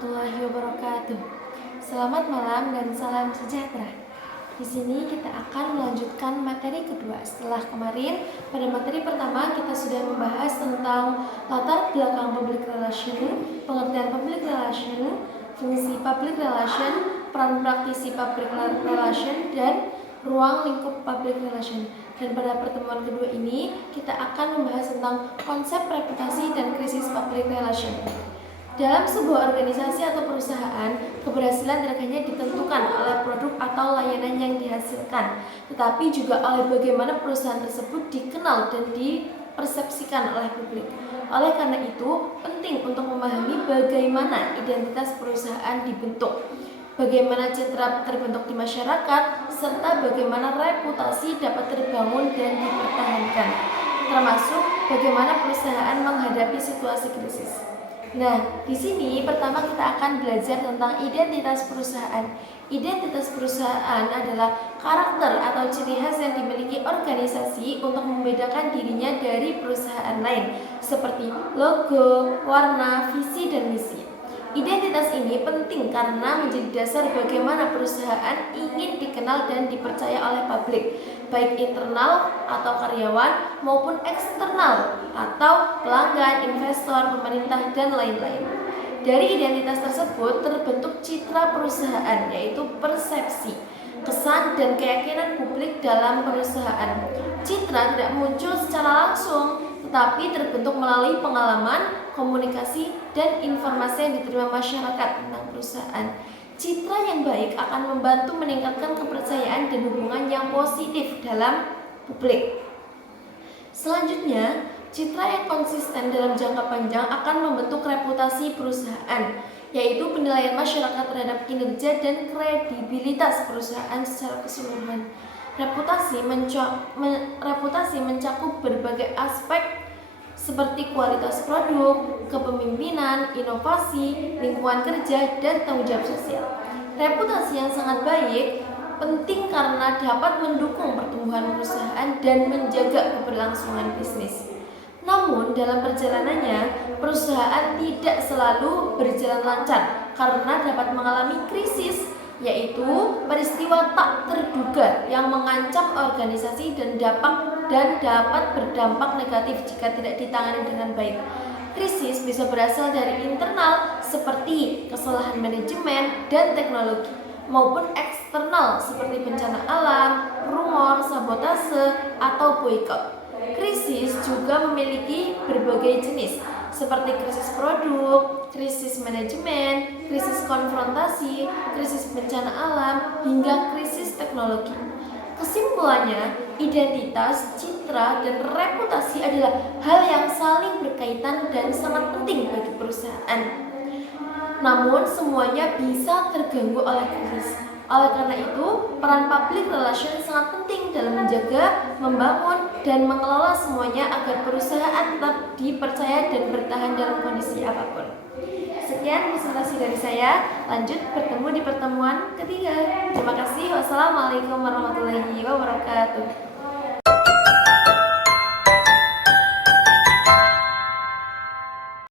warahmatullahi wabarakatuh. Selamat malam dan salam sejahtera. Di sini kita akan melanjutkan materi kedua. Setelah kemarin pada materi pertama kita sudah membahas tentang latar belakang public relation, pengertian public relation, fungsi public relation, peran praktisi public relation, dan ruang lingkup public relation. Dan pada pertemuan kedua ini kita akan membahas tentang konsep reputasi dan krisis public relation. Dalam sebuah organisasi atau perusahaan, keberhasilan tidak hanya ditentukan oleh produk atau layanan yang dihasilkan, tetapi juga oleh bagaimana perusahaan tersebut dikenal dan dipersepsikan oleh publik. Oleh karena itu, penting untuk memahami bagaimana identitas perusahaan dibentuk, bagaimana citra terbentuk di masyarakat, serta bagaimana reputasi dapat terbangun dan dipertahankan, termasuk bagaimana perusahaan menghadapi situasi krisis. Nah, di sini pertama kita akan belajar tentang identitas perusahaan. Identitas perusahaan adalah karakter atau ciri khas yang dimiliki organisasi untuk membedakan dirinya dari perusahaan lain, seperti logo, warna, visi, dan misi. Identitas ini penting karena menjadi dasar bagaimana perusahaan ingin dikenal dan dipercaya oleh publik, baik internal atau karyawan maupun eksternal atau pelanggan, investor, pemerintah, dan lain-lain. Dari identitas tersebut terbentuk citra perusahaan, yaitu persepsi, kesan, dan keyakinan publik dalam perusahaan. Citra tidak muncul secara langsung, tetapi terbentuk melalui pengalaman, komunikasi, dan informasi yang diterima masyarakat tentang perusahaan. Citra yang baik akan membantu meningkatkan kepercayaan dan hubungan yang positif dalam publik. Selanjutnya, citra yang konsisten dalam jangka panjang akan membentuk reputasi perusahaan, yaitu penilaian masyarakat terhadap kinerja dan kredibilitas perusahaan secara keseluruhan. Reputasi mencakup berbagai aspek seperti kualitas produk, kepemimpinan, inovasi, lingkungan kerja, dan tanggung jawab sosial. Reputasi yang sangat baik penting karena dapat mendukung pertumbuhan perusahaan dan menjaga keberlangsungan bisnis. Namun dalam perjalanannya, perusahaan tidak selalu berjalan lancar karena dapat mengalami krisis, yaitu peristiwa tak terduga yang mengancam organisasi dan dapat berdampak negatif jika tidak ditangani dengan baik. Krisis bisa berasal dari internal seperti kesalahan manajemen dan teknologi, maupun eksternal seperti bencana alam, rumor, sabotase, atau boikot. Krisis juga memiliki berbagai jenis, seperti krisis produk, krisis manajemen, krisis konfrontasi, krisis bencana alam, hingga krisis teknologi. Kesimpulannya, identitas, citra, dan reputasi adalah hal yang saling berkaitan dan sangat penting bagi perusahaan. Namun, semuanya bisa terganggu oleh krisis. Oleh karena itu, peran public relation sangat penting dalam menjaga, membangun, dan mengelola semuanya agar perusahaan tetap dipercaya dan bertahan dalam kondisi apapun. Sekian presentasi dari saya. Lanjut bertemu di pertemuan ketiga. Terima kasih. Wassalamualaikum warahmatullahi wabarakatuh.